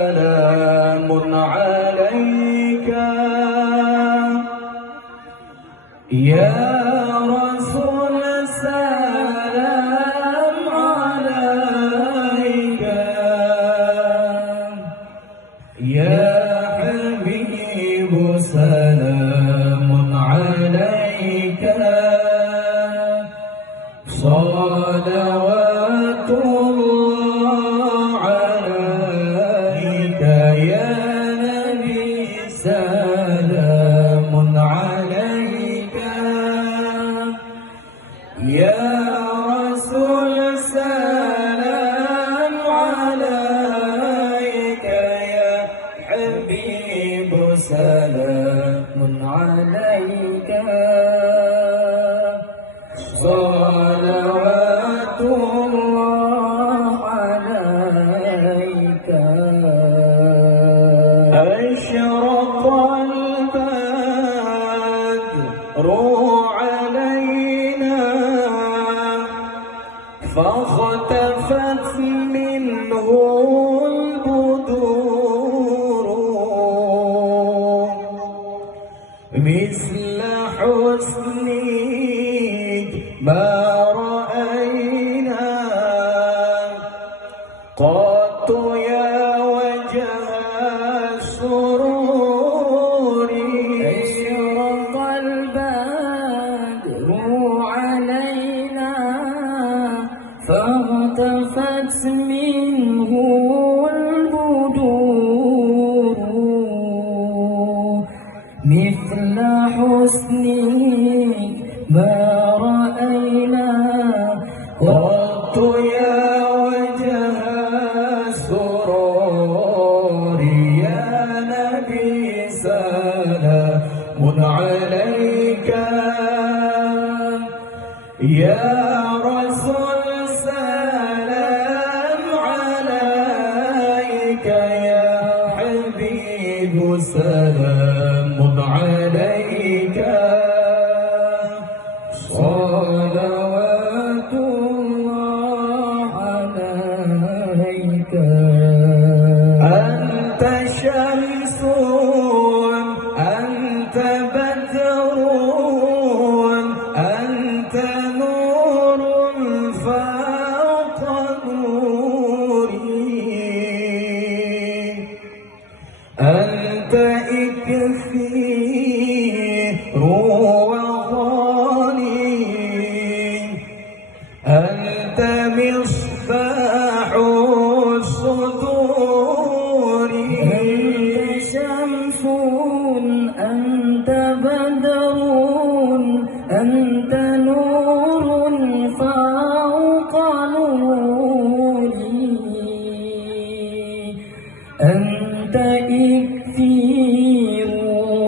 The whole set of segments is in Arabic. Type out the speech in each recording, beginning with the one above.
سلام عليك يا رسول سلام عليك يا حبيب سلام عليك صلوات الله عليك يا نبي سلام عليك يا رسول سلام عليك يا حبيب سلام عليك صلوات الله عليك أشرق البدر علينا فاختفت منه البدور مثل حسنك ما رأينا قط يا وجه السرور أشرق البدر علينا فاختفت منه البدور مثل حسنك ما رأينا قط يا وجه السرور يا نبي سلام عليك يا رسول سلام عليك يا حبيب سلام عليك صلوات الله عليك أنت شمس أنت بدر أنت نور فوق نوري أنت إكثير وغالي أنت مصباح الصدور أنت شمس أنت بدر أنت نور فوق نوري أنت إكثير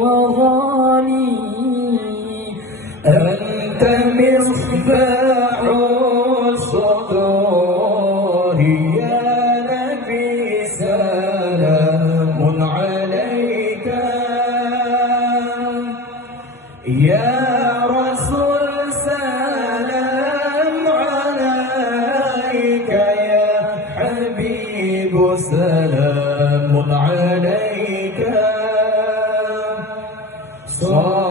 وغالي أنت مصباح الصدور يا نبي سلام عليك يا رسول سلام عليك يا حبيب سلام عليك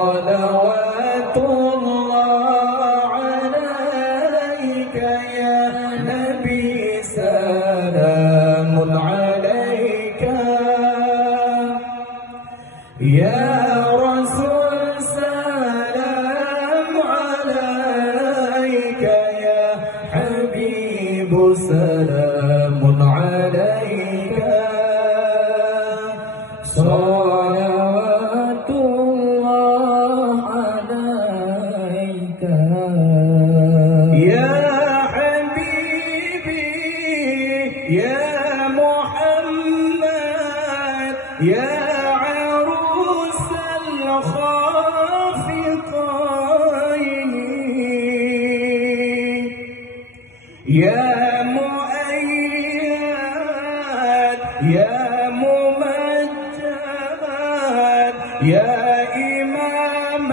صلوات الله عليك يا نبي سلام عليك يا رسول سلام عليك يا حبيب سلام عليك صلوات الله عليك يا حبيبي يا محمد يا عروس الخافقين يا مؤيد يا ممجد يا إمام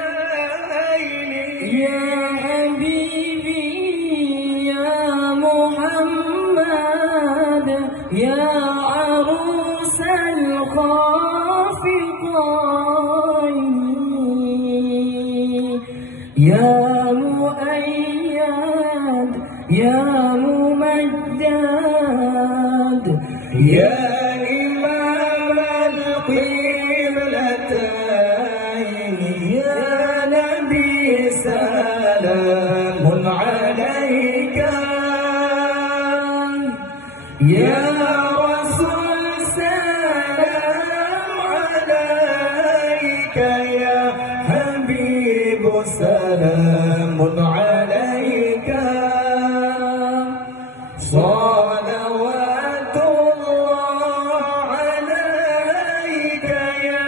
القبلتين يا حبيبي يا محمد يا عروس الخافقين يا مؤيد يا ممجد يا إمام القبلتين يا نبي سلام عليك يا رسول سلام عليك يا حبيب سلام عليك صلوات الله عليك يا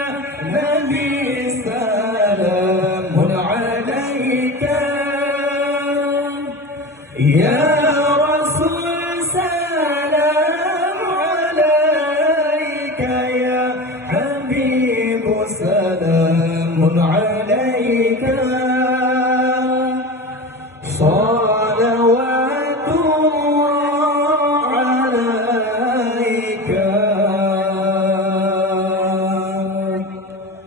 نبي سلام عليك يا رسول سلام عليك يا حبيب سلام عليك